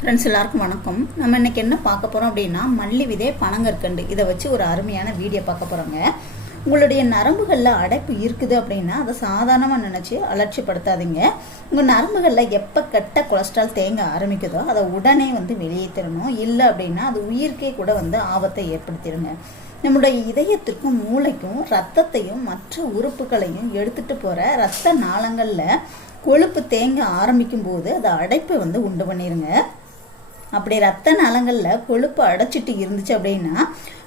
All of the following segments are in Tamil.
ஃப்ரெண்ட்ஸ் எல்லாருக்கும் வணக்கம். நம்ம இன்னைக்கு என்ன பார்க்க போகிறோம் அப்படின்னா மல்லி விதை பனங்கற்கண்டு. இதை வச்சு ஒரு அருமையான வீடியோ பார்க்க போகிறோங்க உங்களுடைய நரம்புகளில் அடைப்பு இருக்குது அப்படின்னா அதை சாதாரணமாக நினச்சி அலட்சியப்படுத்தாதீங்க. உங்கள் நரம்புகளில் எப்போ கெட்ட கொலஸ்ட்ரால் தேங்க ஆரம்பிக்குதோ அதை உடனே வந்து வெளியேற்றணும் இல்லை அப்படின்னா அது உயிருக்கே கூட வந்து ஆபத்தை ஏற்படுத்திடுங்க. நம்முடைய இதயத்திற்கும் மூளைக்கும் ரத்தத்தையும் மற்ற உறுப்புகளையும் எடுத்துகிட்டு போகிற ரத்த நாளங்களில் கொழுப்பு தேங்க ஆரம்பிக்கும் போது அது அடைப்பை வந்து உண்டு பண்ணிடுங்க அப்படி ரத்த நலங்களில் கொழுப்பு அடைச்சிட்டு இருந்துச்சு அப்படின்னா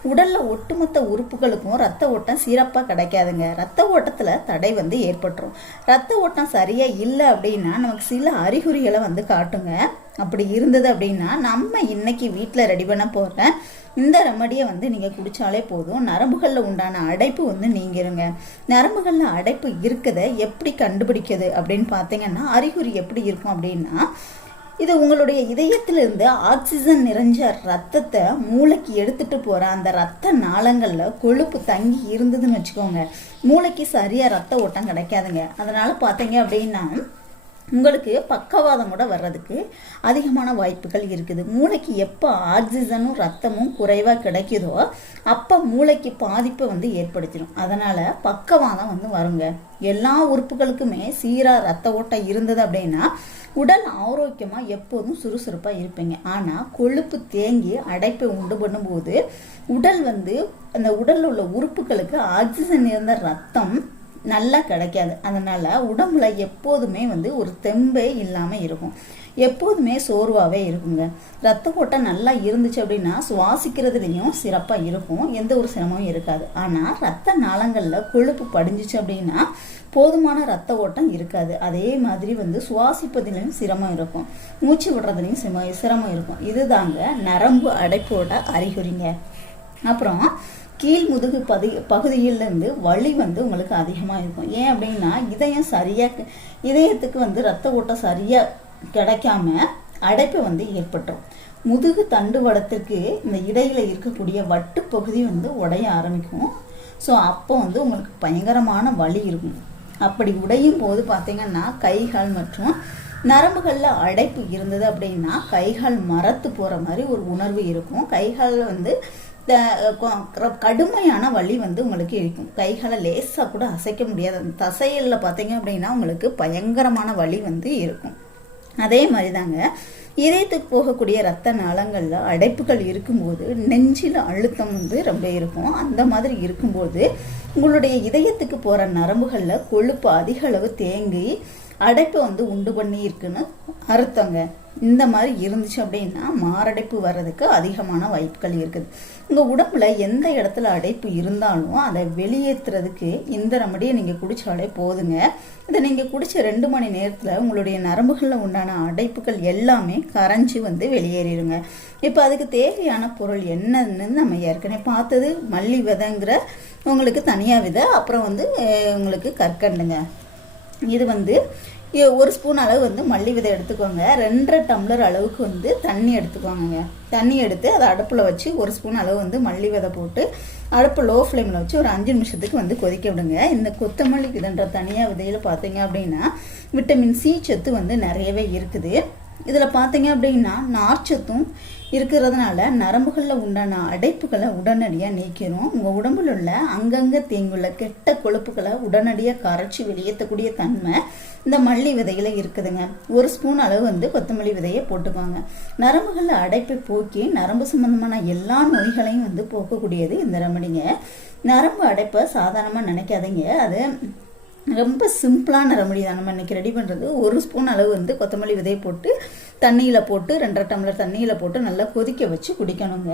உடலில் ஒட்டுமொத்த உறுப்புகளுக்கும் ரத்த ஓட்டம் சிறப்பாக கிடைக்காதுங்க. ரத்த ஓட்டத்தில் தடை வந்து ஏற்பட்டுரும். ரத்த ஓட்டம் சரியாக இல்லை அப்படின்னா நமக்கு சில அறிகுறிகளை வந்து காட்டுங்க. அப்படி இருந்தது அப்படின்னா நம்ம இன்னைக்கு வீட்டில் ரெடி பண்ண போகிற இந்த ரெமடியை வந்து நீங்கள் குடித்தாலே போதும். நரம்புகளில் உண்டான அடைப்பு வந்து நீங்கிருங்க. நரம்புகளில் அடைப்பு இருக்குதை எப்படி கண்டுபிடிக்கிறது அப்படின்னு பார்த்தீங்கன்னா அறிகுறி எப்படி இருக்கும் அப்படின்னா இது உங்களுடைய இதயத்திலிருந்து ஆக்சிஜன் நிறைஞ்ச ரத்தத்தை மூளைக்கு எடுத்துட்டு போற அந்த ரத்த நாளங்களில் கொழுப்பு தங்கி இருந்ததுன்னு வச்சுக்கோங்க. மூளைக்கு சரியா ரத்த ஓட்டம் கிடைக்காதுங்க. அதனால பார்த்தீங்க அப்படின்னா உங்களுக்கு பக்கவாதம் கூட வர்றதுக்கு அதிகமான வாய்ப்புகள் இருக்குது. மூளைக்கு எப்போ ஆக்சிஜனும் ரத்தமும் குறைவாக கிடைக்குதோ அப்போ மூளைக்கு பாதிப்பை வந்து ஏற்படுத்திடும் அதனால் பக்கவாதம் வந்து வருங்க. எல்லா உறுப்புகளுக்குமே சீராக ரத்த ஓட்டம் இருந்தது அப்படின்னா உடல் ஆரோக்கியமாக எப்போதும் சுறுசுறுப்பாக இருப்பீங்க. ஆனால் கொழுப்பு தேங்கி அடைப்பை உண்டு பண்ணும்போது உடல் வந்து அந்த உடலில் உள்ள உறுப்புகளுக்கு ஆக்சிஜன் இருந்த ரத்தம் நல்லா கிடைக்காது. அதனால் உடம்புல எப்போதுமே வந்து ஒரு தெம்பே இல்லாமல் இருக்கும். எப்போதுமே சோர்வாகவே இருக்குங்க. ரத்த ஓட்டம் நல்லா இருந்துச்சு அப்படின்னா சுவாசிக்கிறதுலையும் சிறப்பாக இருக்கும். எந்த ஒரு சிரமமும் இருக்காது. ஆனால் ரத்த நாளங்களில் கொழுப்பு படிஞ்சிச்சு அப்படின்னா போதுமான ரத்த ஓட்டம் இருக்காது. அதே மாதிரி வந்து சுவாசிப்பதிலையும் சிரமம் இருக்கும். மூச்சு விடுறதுலையும் சிரம சிரமம் இருக்கும். இதுதாங்க நரம்பு அடைப்போட அறிகுறிங்க. அப்புறம் கீழ் முதுகு பதி பகுதியிலேருந்து வலி வந்து உங்களுக்கு அதிகமாக இருக்கும். ஏன் அப்படின்னா இதயம் சரியாக இதயத்துக்கு வந்து ரத்த ஓட்டம் சரியாக கிடைக்காம அடைப்பு வந்து ஏற்பட்டுரும் முதுகு தண்டுவடத்திற்கு இந்த இடையில இருக்கக்கூடிய வட்டு பகுதி வந்து உடைய ஆரம்பிக்கும். ஸோ அப்போ வந்து உங்களுக்கு பயங்கரமான வலி இருக்கும். அப்படி உடையும் போது பார்த்தீங்கன்னா கைகால் மற்றும் நரம்புகளில் அடைப்பு இருந்தது அப்படின்னா கைகால் மரத்து போகிற மாதிரி ஒரு உணர்வு இருக்கும். கைகால் வந்து கடுமையான வலி வந்து உங்களுக்கு இருக்கும். கைகளை லேசாக கூட அசைக்க முடியாது. அந்த தசைகளில் பார்த்தீங்க அப்படின்னா உங்களுக்கு பயங்கரமான வலி வந்து இருக்கும். அதே மாதிரி தாங்க இதயத்துக்கு போகக்கூடிய ரத்த நாளங்களில் அடைப்புகள் இருக்கும்போது நெஞ்சில் அழுத்தம் வந்து ரொம்ப இருக்கும். அந்த மாதிரி இருக்கும்போது உங்களுடைய இதயத்துக்கு போகிற நரம்புகளில் கொழுப்பு அதிக அளவு தேங்கி அடைப்பை வந்து உண்டு பண்ணி இருக்குன்னு அர்த்தங்க. இந்த மாதிரி இருந்துச்சு அப்படின்னா மாரடைப்பு வர்றதுக்கு அதிகமான வாய்ப்புகள் இருக்குது. உங்கள் உடம்புல எந்த இடத்துல அடைப்பு இருந்தாலும் அதை வெளியேற்றுறதுக்கு இந்த ரெமடியை நீங்கள் குடித்தாலே போதுங்க. இதை நீங்கள் குடித்த ரெண்டு மணி நேரத்தில் உங்களுடைய நரம்புகளில் உண்டான அடைப்புகள் எல்லாமே கரைஞ்சி வந்து வெளியேறிடுங்க. இப்போ அதுக்கு தேவையான பொருள் என்னன்னு நம்ம ஏற்கனவே பார்த்தது. மல்லி விதைங்கிற உங்களுக்கு தனியாக விதை அப்புறம் வந்து உங்களுக்கு கற்கண்டுங்க. இது வந்து ஒரு ஸ்பூன் அளவு வந்து மல்லி விதை எடுத்துக்கோங்க. ரெண்டரை டம்ளர் அளவுக்கு வந்து தண்ணி எடுத்துக்கோங்க தண்ணி எடுத்து அதை அடுப்பில் வச்சு ஒரு ஸ்பூன் அளவு வந்து மல்லி விதை போட்டு அடுப்பு லோ ஃப்ளேமில் வச்சு ஒரு அஞ்சு நிமிஷத்துக்கு வந்து கொதிக்க விடுங்க. இந்த கொத்தமல்லி இதுன்ற தனியாக விதையில் பார்த்தீங்க அப்படின்னா விட்டமின் சி சத்து வந்து நிறையவே இருக்குது. இதில் பார்த்தீங்க அப்படின்னா நார்ச்சத்தும் இருக்கிறதுனால நரம்புகளில் உண்டான அடைப்புகளை உடனடியாக நீக்கிறோம் உங்கள் உடம்புல உள்ள அங்கங்கே தேங்குள்ள கெட்ட கொழுப்புகளை உடனடியாக கரைச்சி வெளியேற்றக்கூடிய தன்மை இந்த மல்லி விதையில் இருக்குதுங்க. ஒரு ஸ்பூன் அளவு வந்து கொத்தமல்லி விதையை போட்டுக்கோங்க. நரம்புகளில் அடைப்பை போக்கி நரம்பு சம்மந்தமான எல்லா நோய்களையும் வந்து போக்கக்கூடியது இந்த ரெமடிங்க. நரம்பு அடைப்பை சாதாரணமாக நினைக்காதீங்க. அது ரொம்ப சிம்பிளான ரெமடி தான். நம்ம இன்றைக்கி ரெடி பண்ணுறது ஒரு ஸ்பூன் அளவு வந்து கொத்தமல்லி விதையை போட்டு தண்ணியில் போட்டு ரெண்டரை டம்ளர் தண்ணியில் போட்டு நல்லா கொதிக்க வச்சு குடிக்கணுங்க.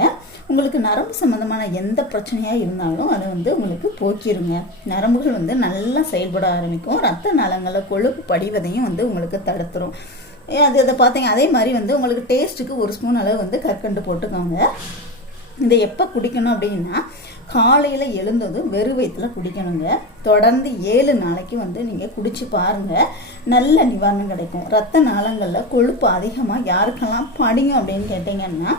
உங்களுக்கு நரம்பு சம்மந்தமான எந்த பிரச்சனையாக இருந்தாலும் அதை வந்து உங்களுக்கு போக்கிடுங்க நரம்புகள் வந்து நல்லா செயல்பட ஆரம்பிக்கும். ரத்த நலங்களை கொழுப்பு படிவதையும் வந்து உங்களுக்கு தடுத்துரும். அது அதை பார்த்தீங்க அதே மாதிரி வந்து உங்களுக்கு டேஸ்ட்டுக்கு ஒரு ஸ்பூன் அளவு வந்து கற்கண்டு போட்டுக்கோங்க. இதை எப்போ குடிக்கணும் அப்படின்னா காலையில் எழுந்ததும் வெறும் வயிற்றுல குடிக்கணுங்க. தொடர்ந்து ஏழு நாளைக்கு வந்து நீங்கள் குடிச்சு பாருங்கள் நல்ல நிவாரணம் கிடைக்கும். ரத்த நாளங்களில் கொழுப்பு அதிகமாக யாருக்கெல்லாம் படியும் அப்படின்னு கேட்டிங்கன்னா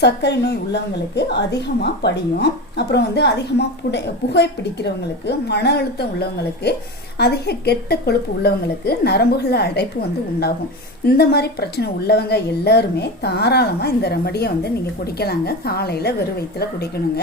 சர்க்கரை நோய் உள்ளவங்களுக்கு அதிகமாக படியும். அப்புறம் வந்து அதிகமாக புடை புகை பிடிக்கிறவங்களுக்கு மன அழுத்தம் உள்ளவங்களுக்கு அதிக கெட்ட கொழுப்பு உள்ளவங்களுக்கு நரம்புகளில் அடைப்பு வந்து உண்டாகும். இந்த மாதிரி பிரச்சனை உள்ளவங்க எல்லாருமே தாராளமாக இந்த ரெமடியை வந்து நீங்கள் குடிக்கலாங்க. காலையில் வெறும் வயிற்றுல குடிக்கணுங்க.